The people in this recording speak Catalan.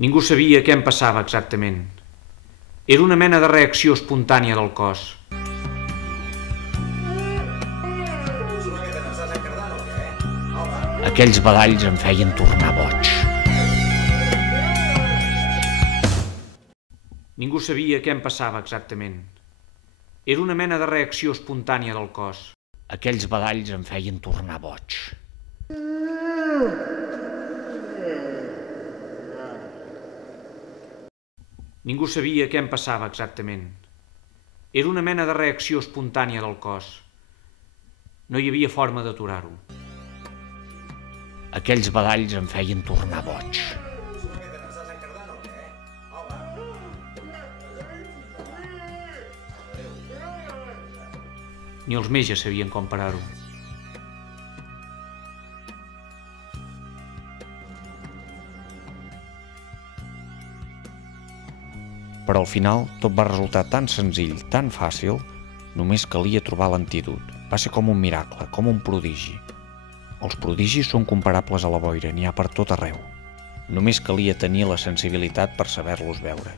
Ningú sabia què em passava exactament. Era una mena de reacció espontània del cos. Aquells badalls em feien tornar boig. Ningú sabia què em passava exactament. Era una mena de reacció espontània del cos. Aquells badalls em feien tornar boig. Ningú sabia què em passava exactament. Era una mena de reacció espontània del cos. No hi havia forma d'aturar-ho. Aquells badalls em feien tornar boig. Ni els metges sabien com parar-ho. Però al final tot va resultar tan senzill, tan fàcil, només calia trobar l'antídot. Va ser com un miracle, com un prodigi. Els prodigis són comparables a la boira, n'hi ha per tot arreu. Només calia tenir la sensibilitat per saber-los veure.